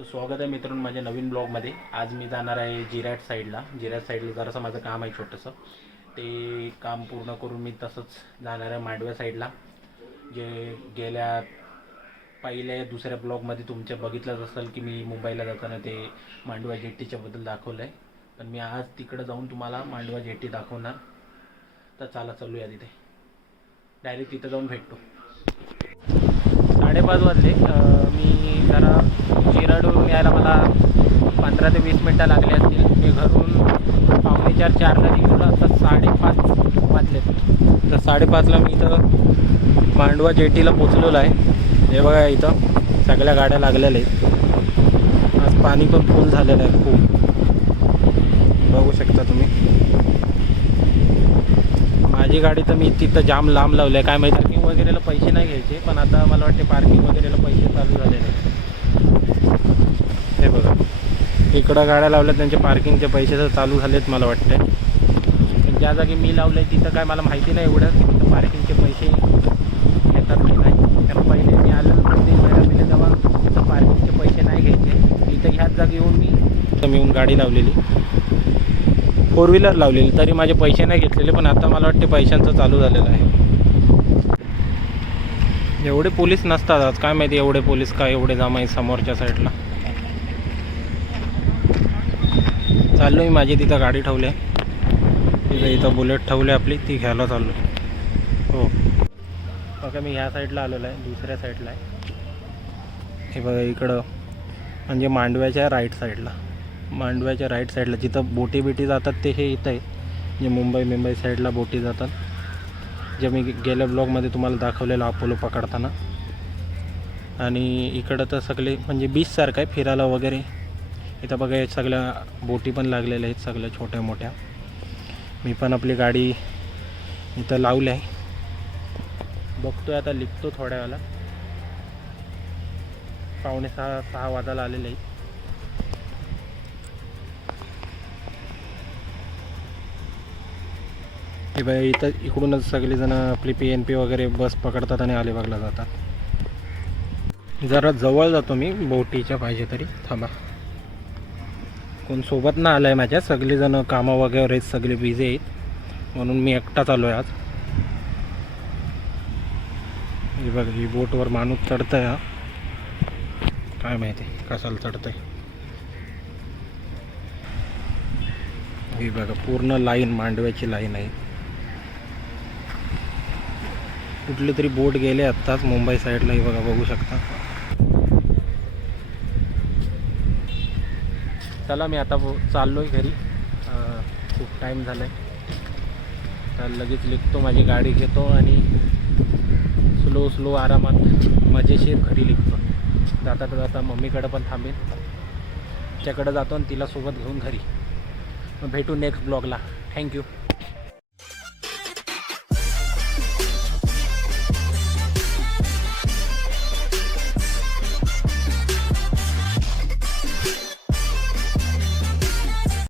तर स्वागत आहे मित्रांनो माझ्या नवीन ब्लॉगमध्ये। आज मी जाणार आहे जिराट साईडला जरासं माझं काम आहे छोटंसं। ते काम पूर्ण करून मी तसंच जाणार आहे मांडव्या साईडला। जे गेल्या पहिल्या दुसऱ्या ब्लॉगमध्ये तुमच्या बघितलंच असेल की मी मुंबईला जाताना ते मांडवा जेट्टीच्याबद्दल दाखवलं आहे। पण मी आज तिकडं जाऊन तुम्हाला मांडवा जेट्टी दाखवणार। तर चला चालूया तिथे, डायरेक्ट तिथं जाऊन भेटतो। 5:30 वाजले। मी जरा जिराडवरून यायला मला 15 ते 20 मिनटं लागले असतील। मी घरून 4:45ला निघालो, आता 5:30 वाजलेत। तर 5:30ला मी इथं मांडवा जेटीला पोचलेलो आहे। हे बघा इथं सगळ्या गाड्या लागलेल्या आहेत। आज पाणी पण फुल झालेलं आहे खूप, बघू शकता तुम्ही। माझी गाडी तर मी तिथं जाम लांब लावली आहे, काय माहिती पार्किंग वगैरेला पैसे नाही घ्यायचे, पण आता मला वाटते पार्किंग वगैरेला पैसे चालू झालेले आहेत। हे बघा इकडं गाड्या लावल्या, त्यांचे पार्किंगचे पैसे तर चालू झालेत मला वाटते। पण ज्या जागी मी लावलं आहे तिथं काय मला माहिती नाही एवढं की तिथं पार्किंगचे पैसे घेतात की नाही। कारण पहिले मी आलेलो 2-3 वेळा मी तेव्हा तिथं पार्किंगचे पैसे नाही घ्यायचे। इथं ह्याच जागी येऊन मी येऊन गाडी लावलेली, 4 व्हीलर लावलेली, तरी माझे पैसे नाही घेतलेले। पण आता मला वाटते पैशांचं चालू झालेलं आहे। एवढे पोलीस नसतात आज, काय माहिती एवढे पोलीस काय एवढे जाम आहे समोरच्या साईडला। चाललो मी माझी तिथं गाडी ठेवली आहे, इथं बुलेट ठेवली आपली, ती घ्यायला चाललो। हो बघा मी ह्या साईडला आलेलो आहे, दुसऱ्या साईडला आहे। हे बघा इकडं म्हणजे मांडव्याच्या राईट साईडला जिथं बोटी जातात ते हे इथं आहे। जे मुंबई साईडला बोटी जातात, जे मी गेल्या ब्लॉगमध्ये तुम्हाला दाखवलेलं अपोलो पकडताना। आणि इकडं तर सगळे म्हणजे बीचसारखं आहे फिरायला वगैरे। इथं बघा हे सगळ्या बोटी पण लागलेल्या आहेत, सगळ्या छोट्या मोठ्या। मी पण आपली गाडी इथं लावली आहे, बघतोय आता लिखतो थोड्या वेळाला। 5:45-6 वाजायला आलेले आहे। हे बाई इथं इकडूनच सगळेजण आपली PNP वगैरे बस पकडतात आणि अलिबागला जातात। जरा जवळ जातो मी बोटीच्या, पाहिजे तरी थांबा। कोण सोबत ना आलं आहे माझ्या, सगळेजण कामं वगैरे सगळे बिझी आहेत, म्हणून मी एकटाच आलो आहे आज। हे बघा ही बोटवर माणूस चढतं आहे, काय माहिती कशाला चढतंय। ही बघा पूर्ण लाईन मांडव्याची लाईन आहे। कुठली तरी बोट गेले आत्ताच मुंबई साईडला, ही बघा बघू शकता। चला मी आता चाललो आहे घरी, खूप टाईम झाला आहे। तर लगेच निघतो, माझी गाडी घेतो आणि स्लो आरामात मजेशीर घरी निघतो। जाता मम्मीकडे पण थांबेन, त्याच्याकडे जातो आणि तिला सोबत घेऊन घरी। मग भेटू नेक्स्ट ब्लॉगला। थँक्यू।